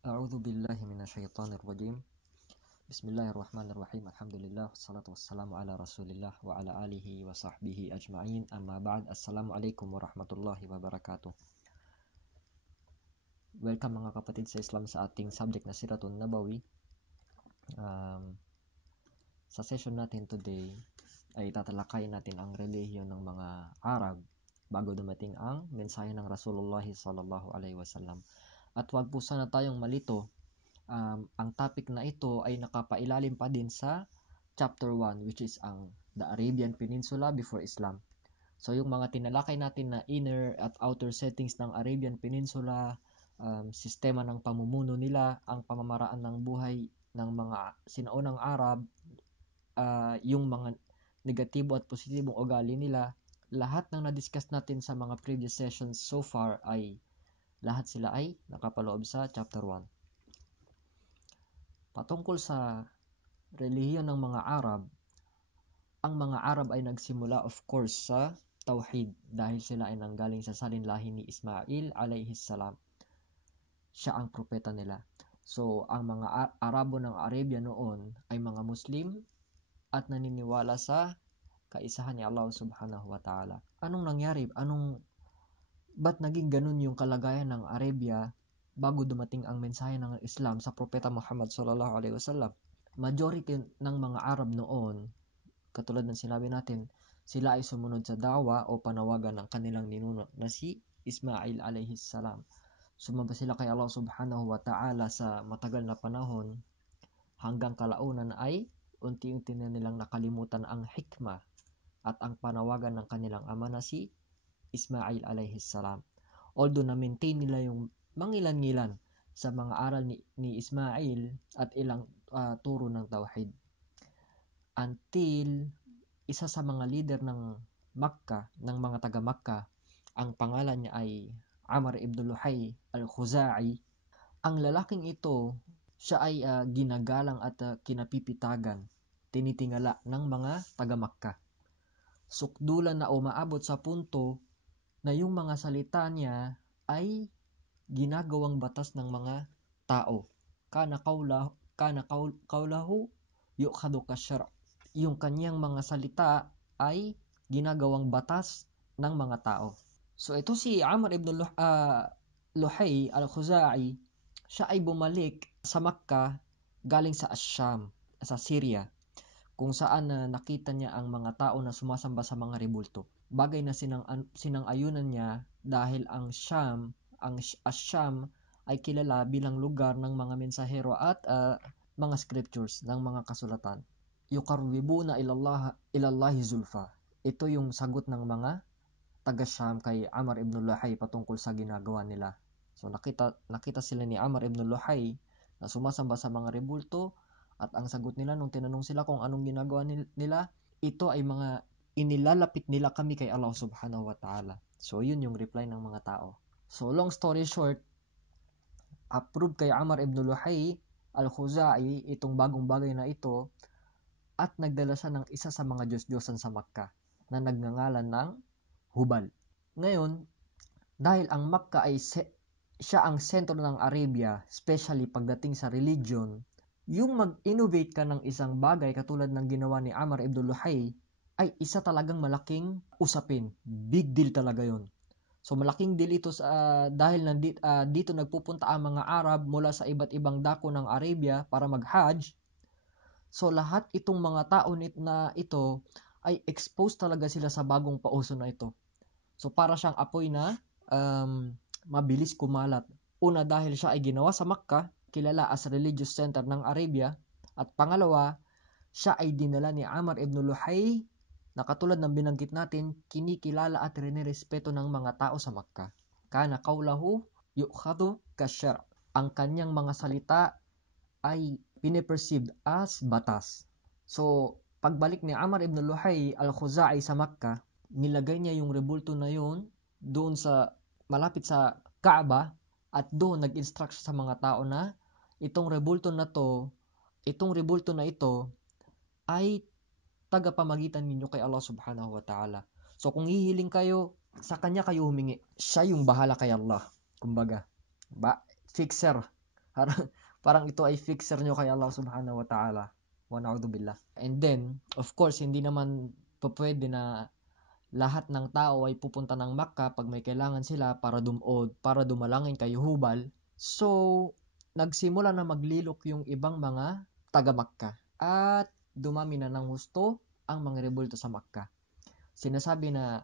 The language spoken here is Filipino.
أعوذ بالله من الشيطان الرجيم. بسم الله الرحمن الرحيم. الحمد لله والصلاة والسلام على رسول الله وعلى آله وصحبه أجمعين. أما بعد, Assalamu alaikum warahmatullahi wabarakatuh. Welcome mga kapatid sa Islam sa ating subject na Siratun Nabawi. Sa session natin today ay tatalakayin natin ang relihiyon ng mga Arab bago dumating ang mensahe ng Rasulullah sallallahu alaihi wasallam. At wag po sana tayong malito. Ang topic na ito ay nakapailalim pa din sa chapter 1, which is ang the Arabian Peninsula before Islam. So yung mga tinalakay natin na inner at outer settings ng Arabian Peninsula, sistema ng pamumuno nila, ang pamamaraan ng buhay ng mga sinaunang Arab, yung mga negatibo at positibong ugali nila, lahat ng na-discuss natin sa mga previous sessions so far ay lahat sila ay nakapaloob sa chapter 1. Patungkol sa relihiyon ng mga Arab, ang mga Arab ay nagsimula of course sa Tauhid dahil sila ay nanggaling sa salinlahi ni Ismail alayhi salam. Siya ang propeta nila. So, ang mga Arabo ng Arabia noon ay mga Muslim at naniniwala sa kaisahan ni Allah subhanahu wa ta'ala. Anong nangyari? Ba't naging ganun yung kalagayan ng Arabia bago dumating ang mensahe ng Islam sa propeta Muhammad sallallahu alaihi wasallam? Majority ng mga Arab noon, katulad ng sinabi natin, sila ay sumunod sa dawa o panawagan ng kanilang ninuno na si Ismail alayhi salam. Sumamba sila kay Allah subhanahu wa ta'ala sa matagal na panahon hanggang kalaunan ay unti-unti na nilang nakalimutan ang hikmah at ang panawagan ng kanilang ama na si Ismail alayhi salam. Although na-maintain nila yung mangilan-ngilan sa mga aral ni Ismail at ilang turo ng Tauhid. Until isa sa mga leader ng Makkah, ng mga taga Makkah, ang pangalan niya ay Amr ibn Luhay al-Khuza'i. Ang lalaking ito, siya ay ginagalang at kinapipitagan, tinitingala ng mga taga Makkah. Sukdulan na umaabot sa punto na yung mga salita niya ay ginagawang batas ng mga tao. Kana qawlahu yu'khadhu kasyara. Yung kanyang mga salita ay ginagawang batas ng mga tao. So ito si Amr ibn Luhay al-Khuza'i, siya ay bumalik sa Makkah galing sa Asyam, sa Syria, kung saan nakita niya ang mga tao na sumasamba sa mga rebulto. Bagay na sinang-ayunan niya dahil ang Asyam ay kilala bilang lugar ng mga mensahero at mga scriptures ng mga kasulatan. Yuqarribuna ilallahi zulfa. Ito yung sagot ng mga taga-Syam kay Amr ibn Luhay patungkol sa ginagawa nila. So nakita sila ni Amr ibn Luhay na sumasamba sa mga rebulto, at ang sagot nila nung tinanong sila kung anong ginagawa nila, ito ay mga inilalapit nila kami kay Allah subhanahu wa ta'ala. So yun yung reply ng mga tao. So long story short, approved kay Amr ibn Luhay al-Khuza'i itong bagong bagay na ito, at nagdala siya ng isa sa mga Diyos-Diyosan sa Makkah na nagngangalan ng Hubal. Ngayon, dahil ang Makkah ay siya ang sentro ng Arabia, especially pagdating sa religion, yung mag-innovate ka ng isang bagay katulad ng ginawa ni Amr ibn Luhay ay isa talagang malaking usapin. Big deal talaga yon. So malaking deal ito dahil dito nagpupunta ang mga Arab mula sa iba't ibang dako ng Arabia para mag-Hajj. So lahat itong mga tao na ito ay exposed talaga sila sa bagong pauso na ito. So para siyang apoy na mabilis kumalat. Una, dahil siya ay ginawa sa Makkah, kilala as religious center ng Arabia. At pangalawa, siya ay dinala ni Amr ibn Luhay na katulad ng binanggit natin, kinikilala at rinirespeto ng mga tao sa Makkah. Kana qawlahu yu'khadhu kasyara. Ang kanyang mga salita ay piniperceived as batas. So, pagbalik ni Amr ibn Luhay al-Khuza'i sa Makkah, nilagay niya yung rebulto na yun doon sa malapit sa Kaaba, at doon nag-instruct sa mga tao na itong rebulto na ito ay tagapamagitan ninyo kay Allah subhanahu wa ta'ala. So kung hihiling kayo, sa kanya kayo humingi. Siya yung bahala kay Allah. Kumbaga, fixer Parang, parang ito ay fixer nyo kay Allah subhanahu wa ta'ala. Wa na'udhu billah. And then, of course, hindi naman pwede na lahat ng tao ay pupunta ng Makkah pag may kailangan sila para dumalangin kay Hubal. So, nagsimula na maglilok yung ibang mga taga Makkah. At dumami na ng husto ang mga rebulto sa Makkah. Sinasabi na